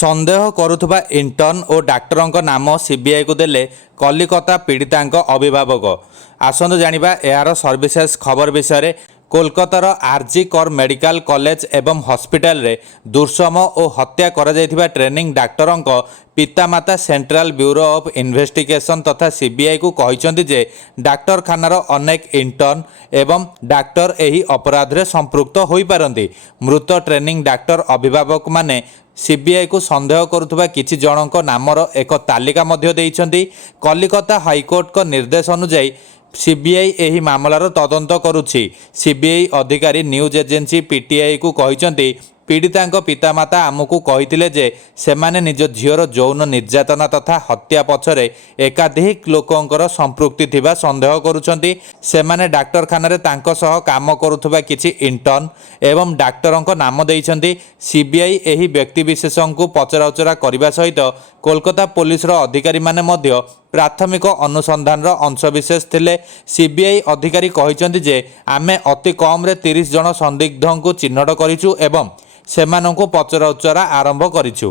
ସନ୍ଦେହ କରୁଥିବା ଇଣ୍ଟର୍ଣ୍ଣ ଓ ଡାକ୍ତରଙ୍କ ନାମ ସିବିଆଇକୁ ଦେଲେ କଲିକତା ପୀଡ଼ିତାଙ୍କ ଅଭିଭାବକ। ଆସନ୍ତୁ ଜାଣିବା ଏହାର ସର୍ଭିସେସ୍ ଖବର ବିଷୟରେ। କୋଲକାତାର ଆର୍ଜି କର ମେଡିକାଲ କଲେଜ ଏବଂ ହସ୍ପିଟାଲରେ ଦୁର୍ଷମ ଓ ହତ୍ୟା କରାଯାଇଥିବା ଟ୍ରେନିଂ ଡାକ୍ତରଙ୍କ ପିତାମାତା ସେଣ୍ଟ୍ରାଲ ବ୍ୟୁରୋ ଅଫ୍ ଇନଭେଷ୍ଟିଗେସନ ତଥା ସିବିଆଇକୁ କହିଛନ୍ତି ଯେ ଡାକ୍ତରଖାନାର ଅନେକ ଇଣ୍ଟର୍ଣ୍ଣ ଏବଂ ଡାକ୍ତର ଏହି ଅପରାଧରେ ସମ୍ପୃକ୍ତ ହୋଇପାରନ୍ତି। ମୃତ ଟ୍ରେନିଂ ଡାକ୍ତର ଅଭିଭାବକମାନେ ସିବିଆଇକୁ ସନ୍ଦେହ କରୁଥିବା କିଛି ଜଣଙ୍କ ନାମର ଏକ ତାଲିକା ମଧ୍ୟ ଦେଇଛନ୍ତି। କଲିକତା ହାଇକୋର୍ଟଙ୍କ ନିର୍ଦ୍ଦେଶ ଅନୁଯାୟୀ ସିବିଆଇ ଏହି ମାମଲାର ତଦନ୍ତ କରୁଛି। ସିବିଆଇ ଅଧିକାରୀ ନ୍ୟୁଜ୍ ଏଜେନ୍ସି ପିଟିଆଇକୁ କହିଛନ୍ତି, ପୀଡ଼ିତାଙ୍କ ପିତାମାତା ଆମକୁ କହିଥିଲେ ଯେ ସେମାନେ ନିଜ ଝିଅର ଯୌନ ନିର୍ଯାତନା ତଥା ହତ୍ୟା ପଛରେ ଏକାଧିକ ଲୋକଙ୍କର ସମ୍ପୃକ୍ତି ଥିବା ସନ୍ଦେହ କରୁଛନ୍ତି। ସେମାନେ ଡାକ୍ତରଖାନାରେ ତାଙ୍କ ସହ କାମ କରୁଥିବା କିଛି ଇଣ୍ଟର୍ଣ୍ଣ ଏବଂ ଡାକ୍ତରଙ୍କ ନାମ ଦେଇଛନ୍ତି। ସିବିଆଇ ଏହି ବ୍ୟକ୍ତିବିଶେଷଙ୍କୁ ପଚରାଉଚରା କରିବା ସହିତ କୋଲକାତା ପୋଲିସର ଅଧିକାରୀମାନେ ମଧ୍ୟ ପ୍ରାଥମିକ ଅନୁସନ୍ଧାନର ଅଂଶବିଶେଷ ଥିଲେ। ସିବିଆଇ ଅଧିକାରୀ କହିଛନ୍ତି ଯେ ଆମେ ଅତି କମ୍ରେ 30 ଜଣ ସନ୍ଦିଗ୍ଧଙ୍କୁ ଚିହ୍ନଟ କରିଛୁ ଏବଂ ସେମାନଙ୍କୁ ପଚରାଉଚରା ଆରମ୍ଭ କରିଛୁ।